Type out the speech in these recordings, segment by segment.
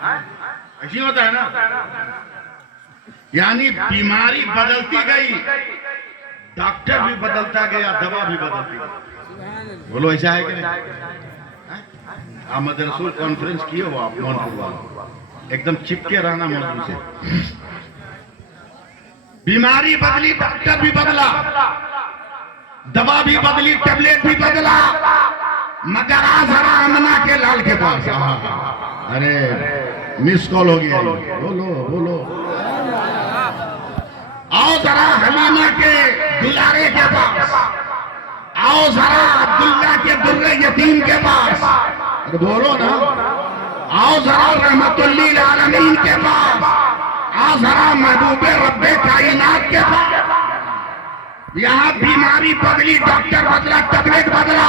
ऐसी होता है ना, यानी बीमारी बदलती गई, डॉक्टर भी बदलता गया, दवा भी बदलती गई। बोलो ऐसा है कि नहीं? अहमद रसूल कॉन्फ्रेंस किए हो आप मोहनपुर वाला, एकदम चिपके रहना मौजूद से। बीमारी बदली, डॉक्टर भी बदला, दवा भी बदली, टेबलेट भी बदला, मगर जरा अमना के लाल के पास। अरे मिस कॉल हो गया, बोलो बोलो। आओ जरा हलीमा के दुलारे के पास, आओ जरा अब्दुल्ला के दुर्रे यतीम के पास। अरे बोलो ना, आओ जरा रहमतुल्लिल आलमीन के पास, आओ जरा महबूबे रब्बे कायनात के पास। यहाँ बीमारी बदली, डॉक्टर बदला, टेबलेट बदला,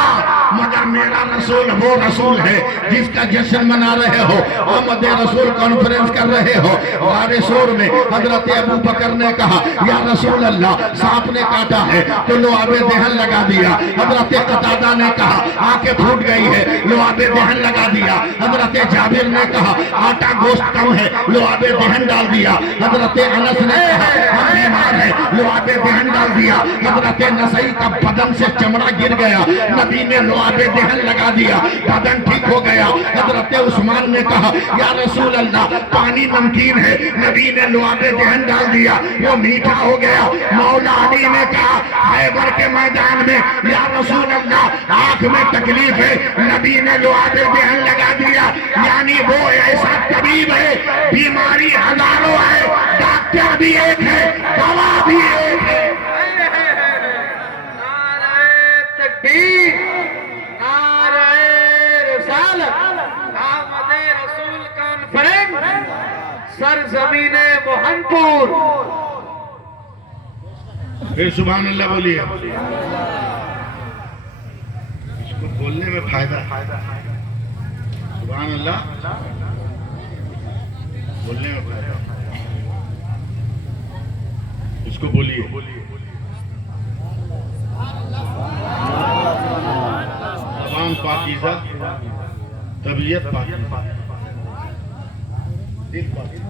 मगर मेरा रसूल वो रसूल है जिसका जश्न मना रहे हो, अहमद रसूल कॉन्फ्रेंस कर रहे हो। वारिसोर में हजरत अबू बकर ने कहा, या रसूल अल्लाह, सांप ने काटा है तो लुआबे दहन लगा दिया। हजरत कतादा ने कहा आंखें फूट गई है, लुआबे दहन लगा दिया। हजरत जाबिर ने कहा आटा गोश्त कम है, लुआबे दहन डाल दिया। हजरत अनस ने कहा हम बीमार है, लुआबे दहन डाल दिया। हजरत नसई का बदन से चमड़ा गिर गया, नबी ने लुआबे दहन लगा दिया, बदन ठीक हो गया। हजरत उस्मान ने कहा या रसूल अल्लाह, पानी नमकीन है, नबी ने लुआबे दहन डाल दिया, वो मीठा हो गया। मौला अली ने कहा खैबर के मैदान में या रसूल अल्लाह, आंख में तकलीफ है, नबी ने लुआबे दहन लगा दिया। यानी वो ऐसा तबीब है, बीमारी हजारों है, डॉक्टर भी एक है, दवा भी एक है। सरजमीने मोहनपुर। फिर सुभान अल्लाह बोलिए, इसको बोलने में फायदा है। सुभान अल्लाह बोलने में फायदा, इसको बोलिए। ज़बान पाकीज़ा, तबीयत पाकीज़ा, दिल पाकीज़ा।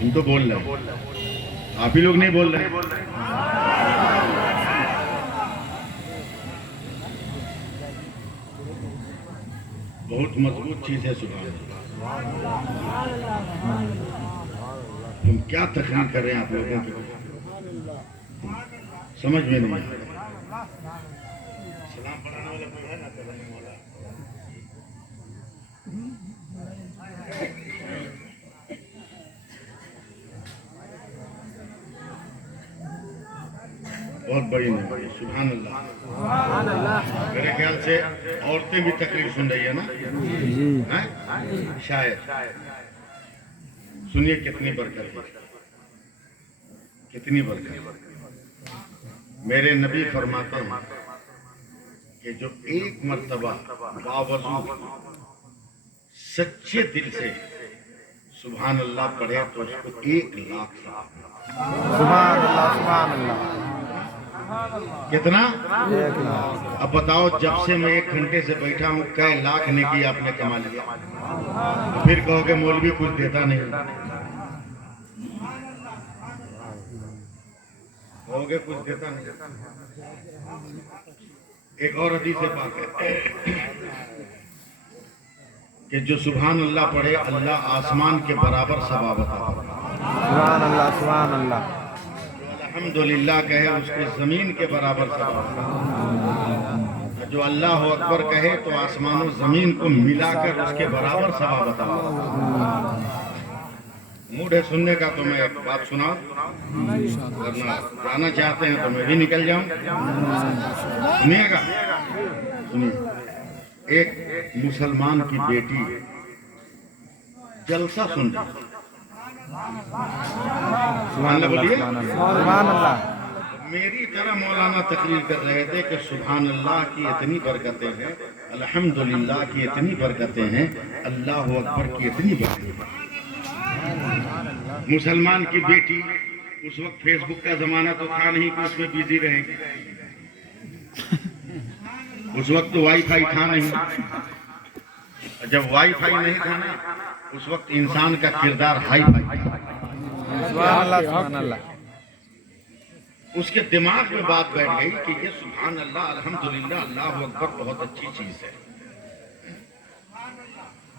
तुम तो बोल रहे हो, आप ही लोग नहीं बोल रहे। बहुत मजबूत चीज है सुभान अल्लाह। हम क्या तकरीर कर रहे हैं आप लोगों की, समझ में नहीं आ रहा। सलाम पढ़ाने वाला कोई है ना, पढ़ाने वाला? बहुत बड़ी नहीं, सुभान अल्लाह। मेरे ख्याल से औरतें भी तकरीर सुन रही है ना, हैं? शायद सुनिए कितनी बरकत है, कितनी बरकत। मेरे नबी फरमाते हैं कि जो एक मर्तबा बावजूद सच्चे दिल से सुभान अल्लाह पढ़े तो उसको 1 लाख सुभान अल्लाह, सुभान अल्लाह। कितना? 1 लाख। अब बताओ, जब से मैं 1 घंटे से बैठा हूँ कई लाख नेकी आपने कमा लिया। तो फिर कहोगे मौलवी कुछ देता नहीं, कहोगे कुछ देता नहीं। एक और हदीस से बात है कि जो सुभान अल्लाह पढ़े अल्लाह आसमान के बराबर सवाब अता फरमाता। सुभान अल्लाह, सुभान अल्लाह। अल्हम्दुलिल्लाह कहे उसको जमीन के बराबर सवाब। जो अल्लाह अकबर कहे तो आसमानों जमीन को मिलाकर उसके बराबर सवाब अता। मूड है सुनने का तो मैं एक बात सुनाऊं, वरना जाना चाहते हैं तो मैं भी निकल जाऊं। सुनिएगा, सुनिए। एक मुसलमान की बेटी जलसा सुन रही, सुभान बोलिए सुभान अल्लाह। मेरी तरह मौलाना तकरीर कर रहे थे कि सुभान अल्लाह की इतनी बरकतें हैं, अल्हम्दुलिल्लाह की इतनी बरकतें हैं, अल्लाह अकबर की इतनी बरकतें हैं। मुसलमान की बेटी, उस वक्त फेसबुक का जमाना तो था नहीं कि उसमें बिजी रहेगी, उस वक्त तो वाईफाई था नहीं। जब वाईफाई नहीं था ना, उस वक्त इंसान का किरदार हाई फाई था। सुभान अल्लाह सुभान अल्लाह। उसके दिमाग में बात बैठ गई कि ये सुभान अल्लाह, अल्हम्दुलिल्लाह, अल्लाह अकबर बहुत अच्छी चीज है।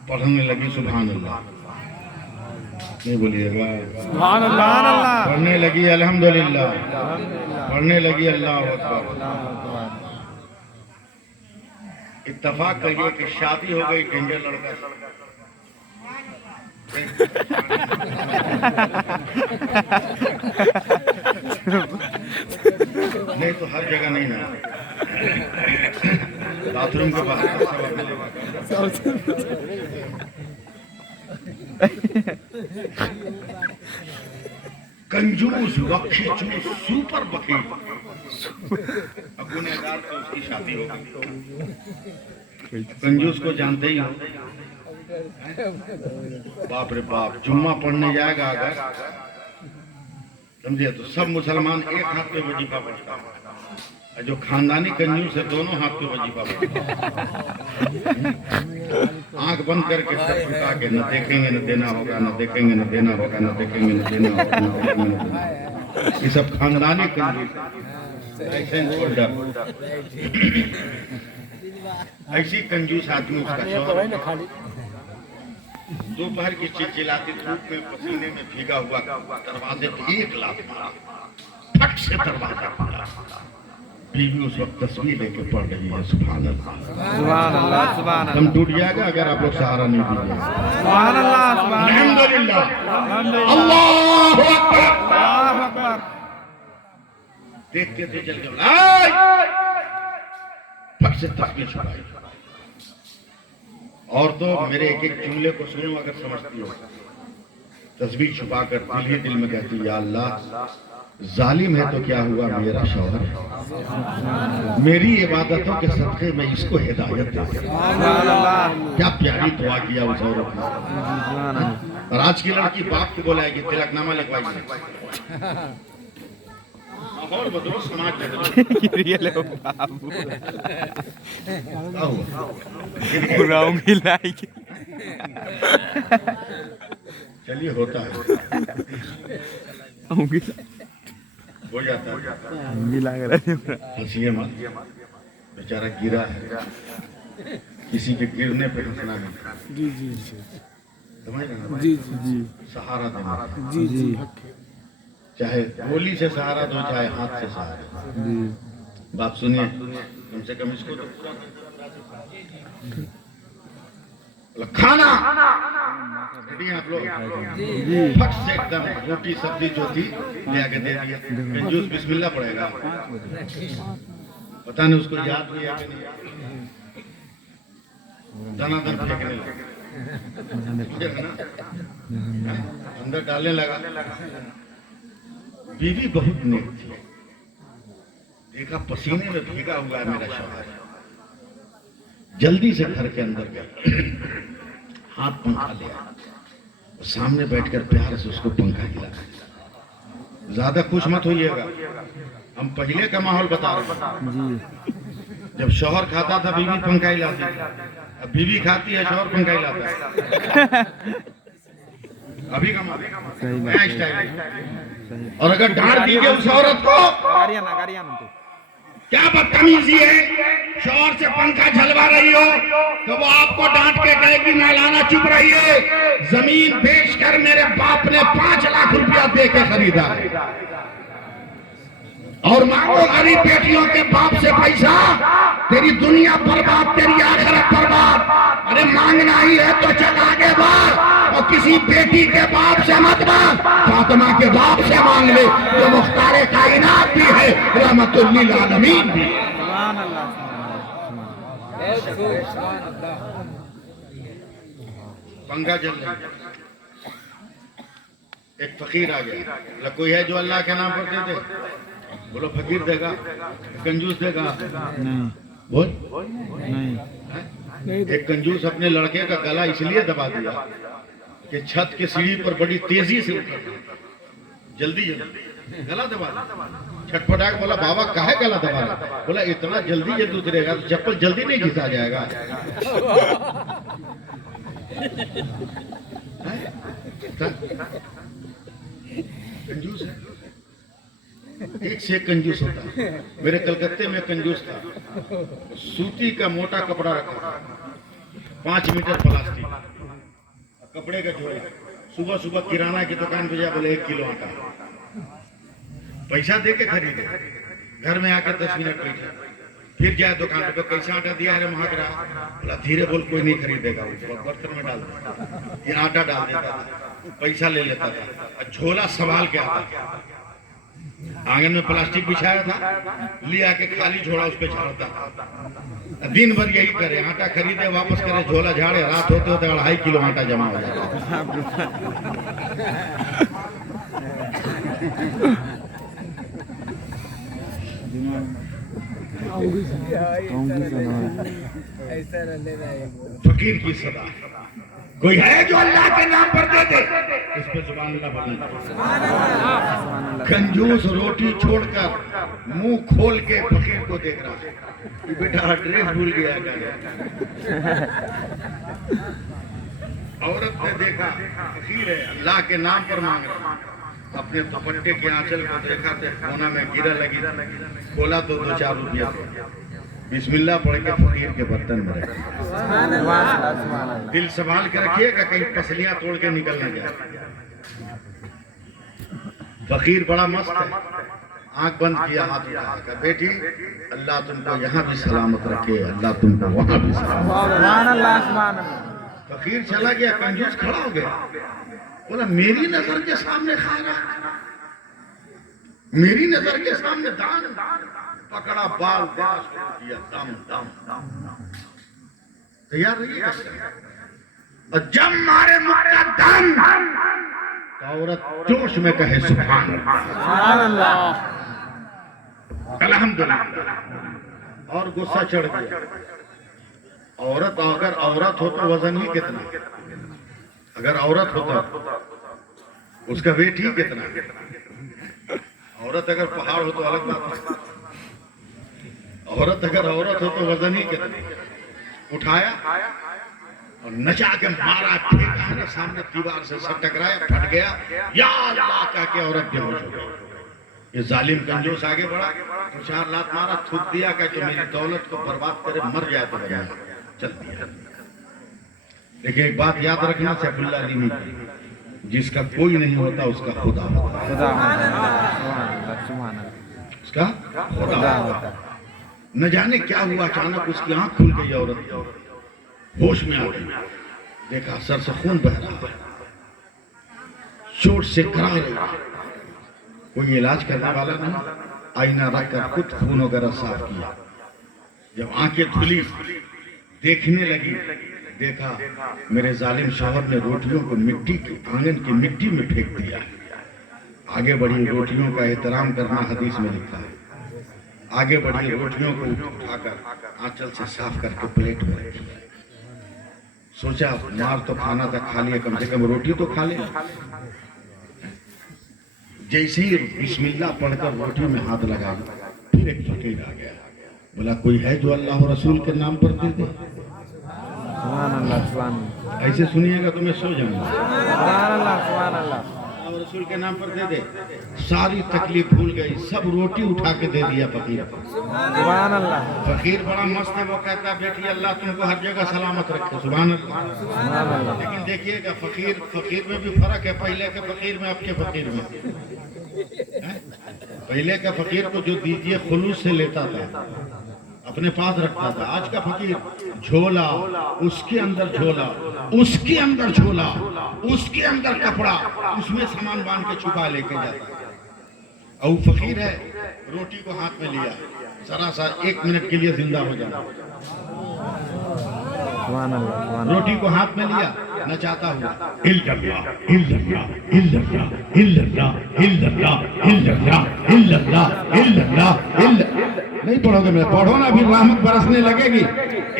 पढ़ने लगी सुभान अल्लाह, नहीं बोलिएगा, सुभान अल्लाह। पढ़ने लगी अल्हम्दुलिल्लाह, पढ़ने लगी अल्लाह अकबर। इत्तेफाक करिए कि शादी हो गई डेंजर लड़का से। नहीं तो हर जगह नहीं ना, बाथरूम के बाहर का सवाल मिलेगा। कंजूस, बख्शीचूस, सुपर बकील, अब गुनहगार से उसकी शादी हो गई। कंजूस को जानते ही हो, बाप रे बाप, जुम्मा पढ़ने जाएगा अगर, समझे, तो सब मुसलमान एक हाथ पे वजीफा पढ़ता है, और जो खानदानी कंजूस है दोनों हाथ पे वजीफा पढ़ता है। आंख बंद करके सब झुका के, न देखेंगे न देना होगा, न देखेंगे न देना होगा, न देखेंगे न देना होगा, न देखेंगे न देना होगा। ये सब खानदानी कंजूस, ऐसी कंजूस आदमी उसका शौहर। दोपहर की चिलचिलाती धूप में पसीने में भीगा हुआ दरवाजे पे एक लात मारा, फट से दरवाजा खुला। बीवी उस वक्त तस्वीर लेके पढ़ रही है सुभान अल्लाह, सुभान अल्लाह सुभान दम अल्लाह। टूट जाएगा अगर आप लोग सहारा नहीं दीजिए। सुभान अल्लाह सुभान अल्हम्दुलिल्लाह, अल्हम्दुलिल्लाह। अल्लाहु अकबर। अल्लाहु अकबर। देखते थे चल गए, फट से तस्वीर छुड़ाई। और तो मेरे एक एक जुमले को सुनो अगर समझती हो। तस्वीर छुपा कर दिल ही दिल में कहती, या अल्लाह, जालिम है तो क्या हुआ, मेरा शौहर है, मेरी इबादतों के सदक़े में इसको हिदायत दे। सुभान अल्लाह क्या प्यारी दुआ किया उस औरत ने। सुभान अल्लाह। और आज की लड़की बाप को बुलाएगी, तिलकनामा लिखवाएगी, माहौल बदलो, समाज बदलो। रियल है बाबू। क्या हुआ? बुराऊंगी लाइक। चलिए होता है, आऊंगी हो जाता है। लग रहा है। हंसिए मत, बेचारा गिरा है, किसी के गिरने पे हंसना नहीं। जी जी समझ रहे ना? जी जी सहारा देना, जी जी चाहे गोली से सहारा दो, चाहे हाथ से सहारा। जी। बात सुनिए, कम से कम इसको तो पूरा खाना रेडी हैं आप लोग? फट से एकदम रोटी सब्जी जो थी ले आके दे दिया। कंजूस बिस्मिल्लाह पड़ेगा, पता नहीं उसको याद भी है कि नहीं, दनादन फेंकने लगा, अंदर डालने लगा। बीवी बहुत नेक थी, देखा पसीने में भीगा हुआ है मेरा शौहर, जल्दी से घर के अंदर गया, हाथ पंखा लिया, सामने बैठकर प्यार से उसको पंखा हिला। ज्यादा खुश मत होइएगा, हम पहले का माहौल बता रहे हैं। जब शौहर खाता था बीवी पंखा हिलाती, अब बीवी खाती है शौहर पंखा हिलाता है। अभी का माहौल नया स्टाइल है। और अगर डांट दीजिए उस औरत को, क्या बदतमीजी है, शौहर से पंखा झलवा रही हो तो वो आपको डांट के कहेगी मौलाना चुप रहिए, जमीन बेचकर मेरे बाप ने 5 लाख रुपया दे के खरीदा है, और मांगो गरीब बेटियों के बाप से पैसा, तेरी दुनिया बर्बाद, तेरी आखिरत बर्बाद। अरे मांगना ही है तो चल आगे बढ़, और किसी बेटी के बाप से मत मांग, फातिमा के बाप से मांग ले, जो मुख्तारे कायनात भी है, रहमतुल लिल आलमीन भी। सुभान अल्लाह। पंखा जल रहा है। एक फकीर आ गया, बोला कोई है जो अल्लाह के नाम पर दे दे? बोलो फकीर देगा, कंजूस देगा? नहीं बोल नहीं। एक कंजूस अपने लड़के का गला इसलिए दबा दिया, कि छत के सीढ़ी पर बड़ी तेजी से उतरना, जल्दी जल्दी गला दबा, छटपटा के बोला बाबा काहे गला दबा रहा? बोला इतना जल्दी जल्दी उतरेगा तो चप्पल जल्दी नहीं घिसा जाएगा। कंजूस है, एक से एक कंजूस होता है। मेरे कलकत्ते में कंजूस था, सूती का मोटा कपड़ा रखा, 5 मीटर प्लास्टिक कपड़े का झोला, सुबह सुबह किराना की दुकान पे जा, बोले 1 किलो आटा, पैसा दे के खरीदे, घर में आकर 10 मिनट बैठे, फिर जाए दुकान पे, कैसा आटा दिया है महक रहा, बोला धीरे बोल, कोई नहीं खरीदेगा, बर्तन में डाल देता, ये आटा डाल देता था, पैसा ले लेता था, झोला संभाल के आता था, आंगन में प्लास्टिक बिछाया था, लिया के खाली झोला उस पर झाड़ता था, दिन भर यही करे, आटा खरीदे वापस करे, झोला झाड़े, रात होते होते 2.5 किलो आटा जमा हो जाता। फकीर की सदा, कोई है जो अल्लाह के नाम पर दे दे, इस पे जुबान अल्लाह बोलना। कंजूस रोटी छोड़कर मुंह खोल के फकीर को देख रहा है कि बेटा ड्रेस भूल गया क्या? औरत ने देखा फकीर है, अल्लाह के नाम पर मांग रहा, अपने दुपट्टे के आंचल को देखा तो कोना में गिरा लगी, खोला तो 2-4 रुपया, बिस्मिल्लाह पढ़ के फकीर के बर्तन में रखा। दिल संभाल के रखिएगा, कहीं पसलियां तोड़ के निकल न जाए। फकीर बड़ा मस्त है, आंख बंद किया, हाथ उठाया, बेटी अल्लाह तुमको यहाँ भी सलामत रखे, अल्लाह तुमको वहां भी सलामत। फकीर चला गया, कंजूस खड़ा हो गया, बोला मेरी नजर के सामने खा रहा, मेरी नजर के सामने दान, पकड़ा बाल बास किया, दम दम दम, तैयार रहिएगा, और जब मारे मुक्का दम, तो औरत जोश में कहे सुभान अल्लाह, अल्हम्दुलिल्लाह, और गुस्सा चढ़ गया। औरत अगर औरत हो तो वजन ही कितना, अगर औरत होता उसका वेट ही कितना, औरत अगर पहाड़ हो तो अलग बात है, औरत अगर औरत हो तो वजन ही कितना। उठाया और नचा के मारा, फेंका ना सामने दीवार से, सब टकराया, फट गया, या अल्लाह कह के औरत बेहोश हो गई। ये जालिम कंजूस आगे बढ़ा, 2-4 लात मारा, थूक दिया, कह कि मेरी दौलत को बर्बाद करे, मर जाए तो बजाय, चल दिया। देखिए एक बात याद रखना, सैफुल्लाह अली नहीं, जिसका कोई नहीं होता उसका खुदा होता है, उसका खुदा होता है। न जाने क्या हुआ, अचानक उसकी आंख खुल गई, औरत होश में आ गई, देखा सर से खून बह रहा है, चोट से करा रही, कोई इलाज करने वाला नहीं, आईना रखकर खुद खून वगैरह साफ किया। जब आंखें खुली, देखने लगी, देखा मेरे जालिम शौहर ने रोटियों को मिट्टी की, आंगन की मिट्टी में फेंक दिया। आगे बढ़ी, रोटियों का एहतराम करना हदीस में लिखा है, आगे बढ़ी, रोटियों को उठाकर आंचल से साफ करके प्लेट में रखी। सोचा मार तो खाना था, खा लिया, कम से कम रोटी तो खा ले। जैसे ही बिस्मिल्लाह पढ़कर रोटी में हाथ लगा, फिर एक फकीर आ गया, बोला कोई है जो अल्लाह और रसूल के नाम पर दे दे? ऐसे सुनिएगा तो मैं सो जाऊंगा। रसूल के नाम पर दे दे, सारी तकलीफ भूल गई, सब रोटी उठा के दे दिया फकीर को। सुभान अल्लाह। फकीर बड़ा मस्त है, वो कहता है बेटी अल्लाह तुमको हर जगह सलामत रखे, सुभान अल्लाह। लेकिन देखिएगा फकीर में भी फर्क है, पहले के फकीर में, अब के फकीर में। पहले का फकीर को जो दीजिए खुलूस से लेता था, अपने पास रखता था। आज का फकीर झोला, उसके अंदर झोला, उसके अंदर झोला, उसके अंदर कपड़ा, उसमें सामान बांध के छुपा लेके जाता है। और फकीर है, रोटी को हाथ में लिया, जरा सा 1 मिनट के लिए जिंदा हो जाना, रोटी को हाथ में लिया, नचाता हुआ इल्लल्लाह इल्लल्लाह इल्लल्लाह इल्लल्लाह इल्लल्लाह इल्लल्लाह इल्लल्लाह इल्लल्लाह इल्लल्लाह। नहीं पढ़ोगे, मैं पढ़ो ना, फिर रहमत बरसने लगेगी।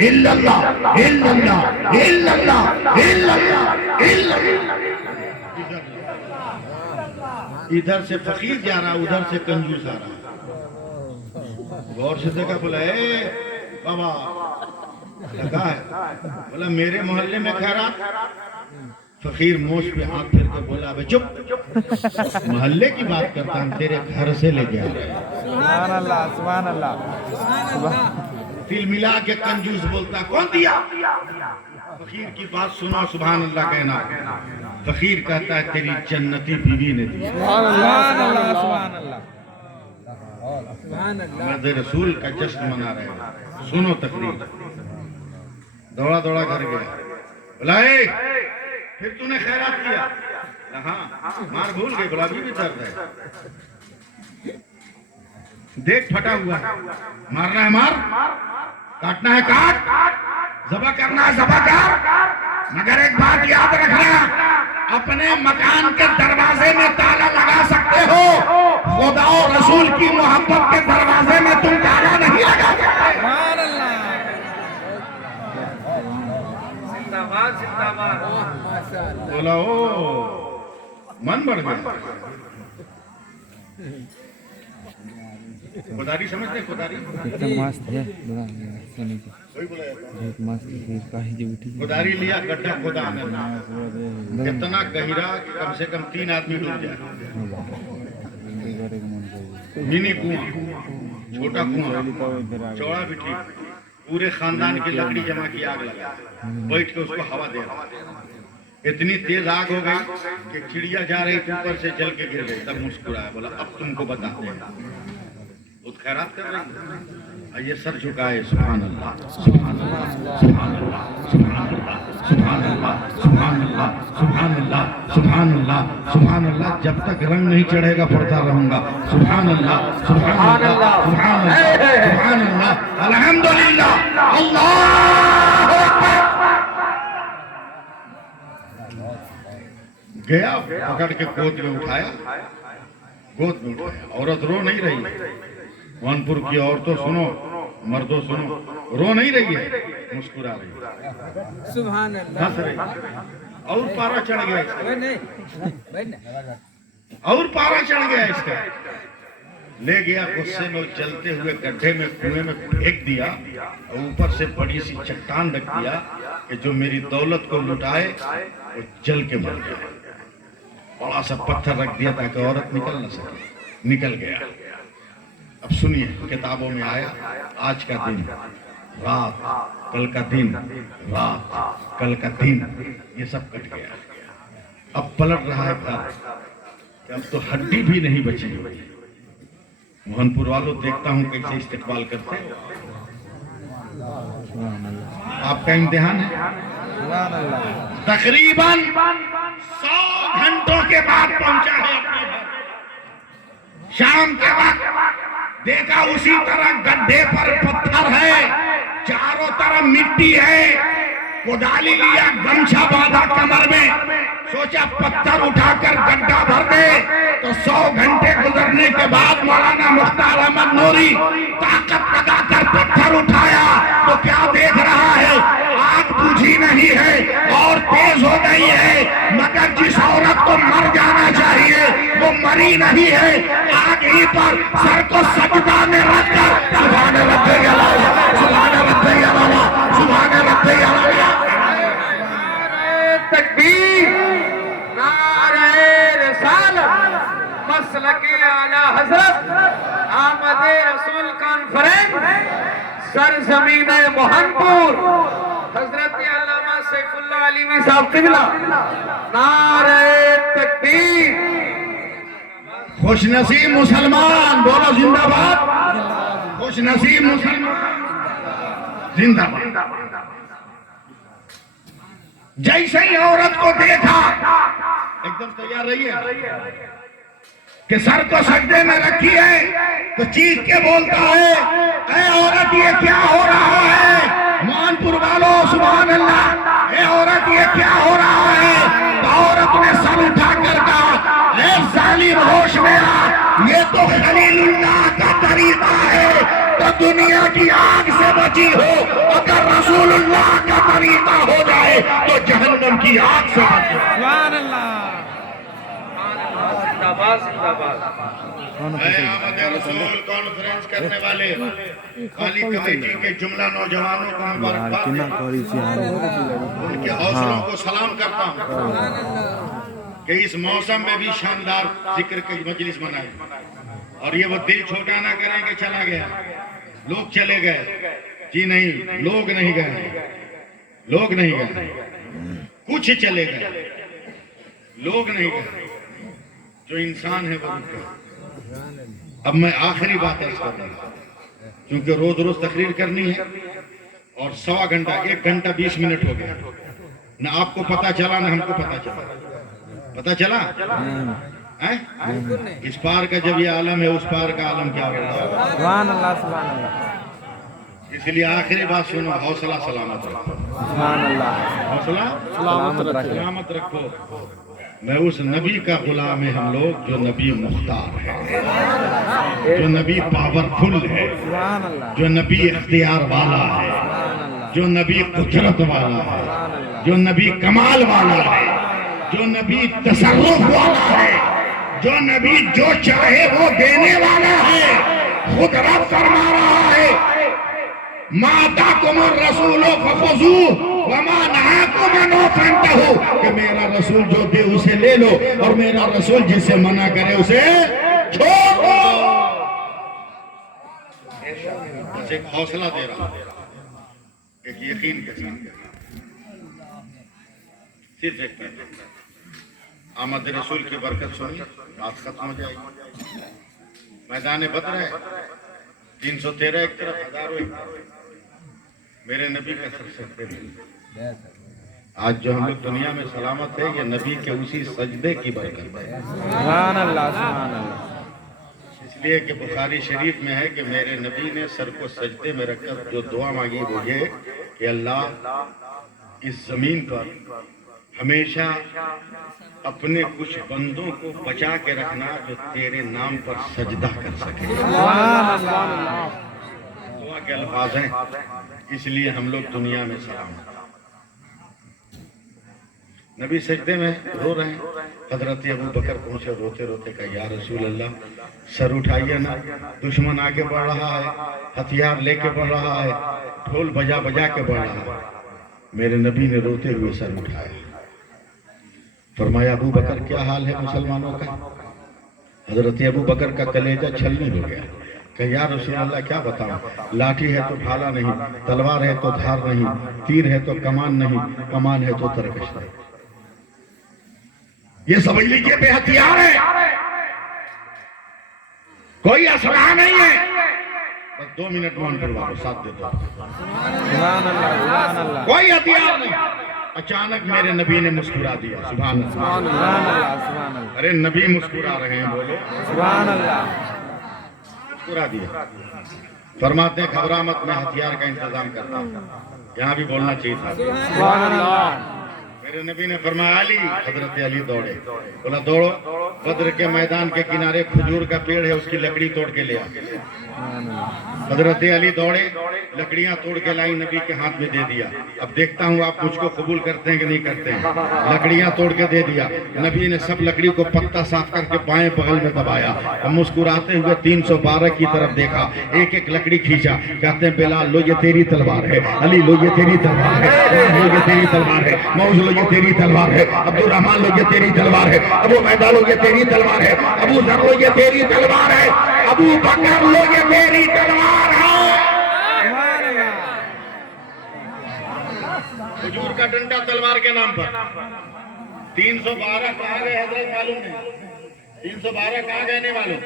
इल्लल्लाह इल्लल्लाह इल्लल्लाह इल्लल्लाह इल्लल्लाह इधर से फकीर जा रहा, उधर से कंजूस आ रहा। गौर से देखा, बोला ए बाबा लगा है, बोला मेरे मोहल्ले में खैरात। फकीर मोश पे हाथ फेर के बोला, अबे चुप, मोहल्ले की बात करता हूं, तेरे घर से ले गया। सुभान अल्लाह, सुभान अल्लाह। दिल मिला के कंजूस बोलता, कौन दिया? फकीर की बात सुनो, सुभान अल्लाह कहना। फकीर कहता है, तेरी जन्नती बीवी ने दी। सुभान अल्लाह, सुभान अल्लाह। मर्द रसूल का जश्न मना रहे हैं। सुनो तकरीर। दौड़ा दौड़ा घर गया, बोला ए, फिर तूने खैरात किया? हाँ, मार भूल गई, बोला अभी भी दर्द है। देख फटा हुआ, मारना है मार, काटना है काट, ज़बह करना है ज़बह कर। मगर एक बात याद रखना, अपने मकान के दरवाजे में ताला लगा सकते हो, खुदा और रसूल की मोहब्बत के दरवाजे में तुम ताला नहीं लगा सकते। सुभान अल्लाह। जिंदाबाद जिंदाबाद। बोला ओ, मन बढ़ गया। खुदारी समझते, खुदारी एकदम मस्त है, बड़ा सोने की बहुत मस्त है। काहे जो उठी खुदारी लिया, गड्ढा खोदा अंदर, इतना गहरा कि कम से कम 3 आदमी डूब जाए। मिनी कुआं, छोटा कुआं, चौड़ा भी ठीक। पूरे खानदान की लकड़ी जमा की आग लगा, बैठ के उसको हवा दे रहा। इतनी तेज आग हो गई कि चिड़िया जा रही थी, ऊपर से जल के गिर गई। तब मुस्कुराया, बोला अब तुमको बताते हैं। खुद खैरात कर रही, ये सर झुकाए, सुभान अल्लाह, सुभान अल्लाह, सुभान अल्लाह, सुभान अल्लाह, सुभान अल्लाह, सुभान अल्लाह, सुभान अल्लाह, सुभान अल्लाह, सुभान अल्लाह। जब तक रंग नहीं चढ़ेगा पढ़ता रहूंगा, सुभान अल्लाह, सुभान अल्लाह, सुभान अल्लाह, सुभान अल्लाह, अल्हम्दुलिल्लाह, अल्लाह अकबर। गया, पकड़ के गोद में उठाया, गोद में उठाया। औरत रो नहीं रही। कानपुर की औरतों सुनो, मर्दों सुनो, रो नहीं रही है, मुस्कुरा रही है, सुभान अल्लाह। हंस रही है। और पारा चढ़ गया इसका, और पारा चढ़ गया इसका। ले गया, गुस्से में चलते हुए गड्ढे में, कुएं में फेंक दिया, और ऊपर से बड़ी सी चट्टान रख दिया कि जो मेरी दौलत को लुटाए वो जल के मर गया। बड़ा सा पत्थर रख दिया ताकि औरत निकल न सके, निकल गया। अब सुनिए, किताबों में आया, आज का दिन रात, कल का दिन रात, कल का दिन, ये सब कट गया। अब पलट रहा है घर, कि अब तो हड्डी भी नहीं बची। मोहनपुर वालों, देखता हूं कैसे इस्तेकबाल करते हैं। आपका इम्तिहान है। तकरीबन 100 घंटों के बाद पहुंचा है अपने घर। शाम के वक्त देखा, उसी तरह गड्ढे पर पत्थर है, चारों तरफ मिट्टी है। कुदाली लिया, गमछा बांधा कमर में, सोचा पत्थर उठाकर गड्ढा भर दे। तो 100 घंटे गुजरने के बाद मौलाना मुख्तार अहमद नूरी ताकत लगाकर पत्थर उठाया तो क्या देख रहा है, आग बुझी नहीं है और तेज हो गई है। मगर जिस औरत को मर जाना चाहिए वो मरी नहीं है। आग ही पर सर को सजदा में रखकर सुभान रब्बिल आला, सुभान रब्बिल आला, सुभान रब्बिल आला। तकबीर, नारे रिसालत, मसलके आला हज़रत, आमद रसूल कॉन्फ्रेंस, सरज़मीन मोहनपुर, हजरत अल्लामा सैफुल्लाह अलीमी साहब किबला। नारे तकबीर। खुशनसीब मुसलमान, बोलो जिंदाबाद। खुशनसीब मुसलमान जिंदाबाद। जैसे ही औरत को देखा, एकदम तैयार रही है कि सर को सजदे में रखी है, तो चीख के बोलता है, ऐ औरत ये क्या हो रहा है? मोहनपुर वालों सुभान अल्लाह, ऐ औरत ये क्या हो रहा है? तो औरत ने सर उठाकर कहा, ऐ जालिम होश में आ, ये तो खलीलुल्लाह का तरीका है। तो दुनिया की आग से बची हो, अगर रसूलुल्लाह का तरीका हो जाए तो जहन्नम की आग से बची। सुभान अल्लाह। जिंदाबाद जिंदाबाद। कौन है आमद रसूल कॉन्फ्रेंस करने वाले वाली कमेटी के जुमला नौजवानों को मुबारकबाद कितना करी से उनके हौसलों को सलाम करता हूँ कि इस मौसम में भी शानदार जिक्र की मजलिस मनाई और ये वो दिल छोटा ना करें कि चला गया, लोग चले गए। जी नहीं, लोग नहीं गए, लोग नहीं गए, कुछ चले गए, लोग नहीं गए, जो इंसान है वो रुके। अब मैं आखिरी बात अर्ज कर रहा हूं क्योंकि रोज रोज तकरीर करनी है और 1.25 घंटा 1 घंटा 20 मिनट हो गया, ना आपको पता चला ना हमको पता चला। पता चला है? इस पार का जब ये आलम है उस पार का आलम क्या होगा? सुभान अल्लाह सुभान अल्लाह इसलिए आखिरी बात सुनो, हौसला सलामत रखो, सुभान अल्लाह हौसला सलामत रखो। मैं उस नबी का गुलाम है हम लोग जो नबी मुख्तार है, जो नबी पावरफुल है, सुभान अल्लाह जो नबी इख्तियार वाला है, जो नबी कुदरत वाला है, जो नबी कमाल वाला है, जो नबी तसर्रुफ वाला है, जो नबी जो चाहे वो देने वाला है। खुद रब फरमा रहा है माताकुमुर रसूलो फखुजू वमा नहाकुम अन्हु फंतहू, कि मेरा रसूल जो दे उसे ले लो और मेरा रसूल जिससे मना करे उसे छोड़ दो। बस एक हौसला दे रहा हूं, एक यकीन के साथ, सिर्फ एक मिनट आमद रसूल की बरकत सुनी, बात खत्म हो जाएगी। मैदान बदर है 313 एक तरफ, हजारों एक तरफ, मेरे नबी का सजदे। आज जो हम लोग दुनिया में सलामत है ये नबी के उसी सजदे की बरकत है। सुभान अल्लाह सुभान अल्लाह। इसलिए कि बुखारी शरीफ में है कि मेरे नबी ने सर को सजदे में रखकर जो दुआ मांगी वो ये कि अल्लाह इस जमीन पर हमेशा अपने कुछ बंदों को बचा के रखना जो तेरे नाम पर सजदा कर सके। दुआ के अल्फाज हैं, इसलिए हम लोग दुनिया में सलामत। नबी सजदे में रो रहे हैं, हजरत अबू बकर पहुंचे रोते रोते का या रसूल अल्लाह सर उठाइए ना, दुश्मन आगे बढ़ रहा है, हथियार लेके बढ़ रहा है, ढोल बजा बजा के बढ़ रहा है। मेरे नबी ने रोते हुए सर उठाया, फरमाया अबू बकर क्या हाल है मुसलमानों का? हजरत अबू बकर का कलेजा छलनी हो गया कि या रसूल अल्लाह क्या बताऊं, लाठी है तो भाला नहीं, तलवार है तो धार नहीं, तीर है तो कमान नहीं, कमान है तो तरकश नहीं। ये समझ लीजिए बेहथियार है, कोई असलाह नहीं है। बस 2 मिनट में करवा दो, साथ दे दो, सुभान अल्लाह सुभान अल्लाह। कोई हथियार नहीं। अचानक मेरे नबी ने मुस्कुरा दिया, सुभान अल्लाह सुभान अल्लाह सुभान अल्लाह। अरे नबी मुस्कुरा रहे हैं, बोलो सुभान अल्लाह। मुस्कुरा दिया, फरमाते हैं घबरा मत, मैं हथियार का इंतजाम करता हूँ। यहाँ भी बोलना चाहिए था, सुभान अल्लाह। मेरे नबी ने फरमाया अली, हजरत अली दौड़े, बोला दौड़ो, बद्र के मैदान के किनारे खजूर का पेड़ है उसकी लकड़ी तोड़ के ले आ। हजरत अली दौड़े, लकड़ियां तोड़ के लाई, नबी के हाथ में दे दिया। अब देखता हूँ आप मुझको कबूल करते हैं कि नहीं करते हैं। लकड़ियां तोड़ के दे दिया, नबी ने सब लकड़ी को पत्ता साफ करके बाएं बगल में दबाया, अब मुस्कुराते हुए 312 की तरफ देखा, एक एक लकड़ी खींचा, कहते हैं बिलाल लो ये तेरी तलवार है, अली लो ये तेरी तलवार है, लो ये तेरी तलवार है, मौज लो ये तेरी तलवार है, अब्दुल रहमान लो ये तेरी तलवार है, अबू मैदा लो ये तेरी तलवार है, अबू जर लो ये तेरी तलवार है, अबू बकर लो ये तेरी तलवार है। हुजूर का डंडा तलवार के नाम पर। 312 कहाँ गए हजरत मालूम नहीं, 312 कहाँ गए नहीं मालूम।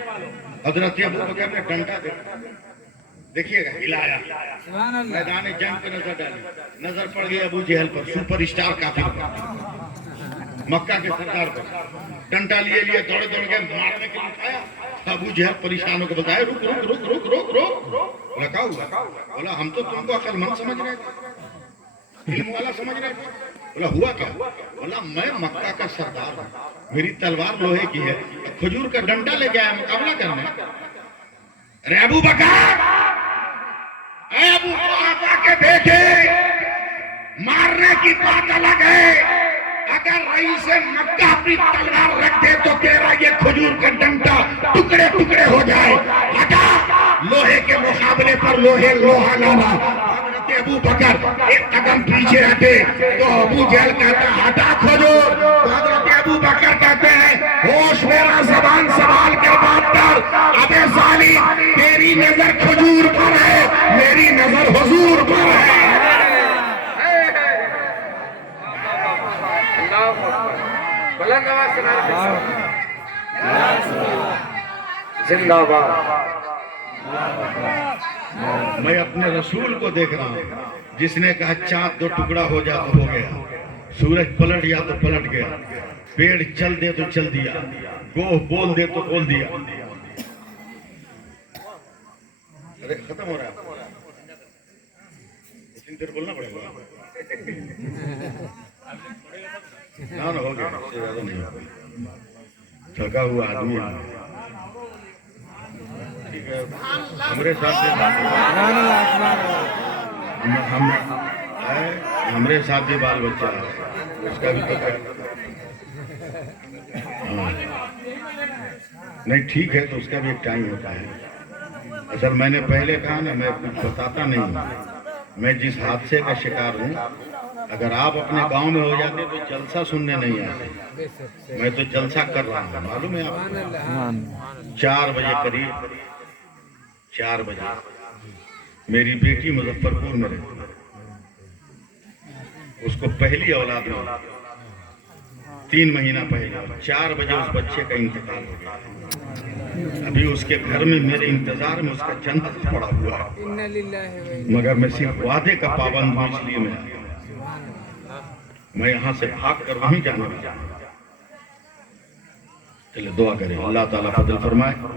हजरत अबू बकर ने डंडा देखिएगा हिलाया, मैदान जंग पे नजर डाली, नजर पड़ गई अबू जहल पर, सुपर स्टार काफिर पर, मक्का के सरदार पर। डंडा लिए लिए दौड़े दौड़ के मारने के लिए उठाया, अबू जहल परेशान होकर बताया रुक रुक रुक रुक रुक रुक। बोला क्या हुआ? बोला हम तो तुमको अक्लमंद समझ रहे थे, इल्म वाला समझ रहे थे। बोला हुआ क्या? बोला मैं मक्का का सरदार हूँ, मेरी तलवार लोहे की है, खजूर का डंडा लेके आया मुकाबला करने। अरे अबू बकर, अबू के देखे मारने की बात अलग है, अगर रईस मक्का अपनी तलवार रख दे तो तेरा ये खजूर लोहे लोहा लाना। हजरत अबू बकर एक कदम पीछे हटे तो अबू जहल कहता हटा खजूर। तो हजरत अबू बकर कहते हैं होश मेरा जबान संभाल कर बात कर। अबे साली तेरी नजर खजूर पर है, मेरी नजर हुजूर पर है। बुलंद आवाज से नारे जिंदाबाद। मैं अपने रसूल को देख रहा हूँ जिसने कहा चांद दो टुकड़ा हो जा तो हो गया, सूरज पलट गया तो पलट गया, पेड़ चल दे तो चल दिया, गोह बोल दे तो बोल दिया। अरे खत्म हो रहा है, इतनी देर बोलना पड़ेगा ना हो गया, इससे ज्यादा नहीं होगा। थका हुआ आदमी है। ठीक है, हमारे साथ हमारे साथ भी बाल बच्चा है, उसका भी तो हाँ। नहीं ठीक है, तो उसका भी एक टाइम होता है। असल मैंने पहले कहा ना, मैं कुछ बताता नहीं हूँ। मैं जिस हादसे का शिकार हूँ, अगर आप अपने गांव में हो जाते तो जलसा सुनने नहीं आते। मैं तो जलसा कर रहा हूँ, मालूम है आपको। 4 बजे करीब 4 बजे मेरी बेटी मुजफ्फरपुर में रहती, उसको पहली औलाद में 3 महीना पहले 4 बजे उस बच्चे का इंतकाल हो गया। अभी उसके घर में मेरे इंतजार में उसका जन्नत पड़ा हुआ है, मगर मैं सिर्फ वादे का पाबंद हूँ, इसलिए मैं यहाँ से भाग कर वहीं जाना। चले दुआ करें, अल्लाह ताला फजल फरमाए।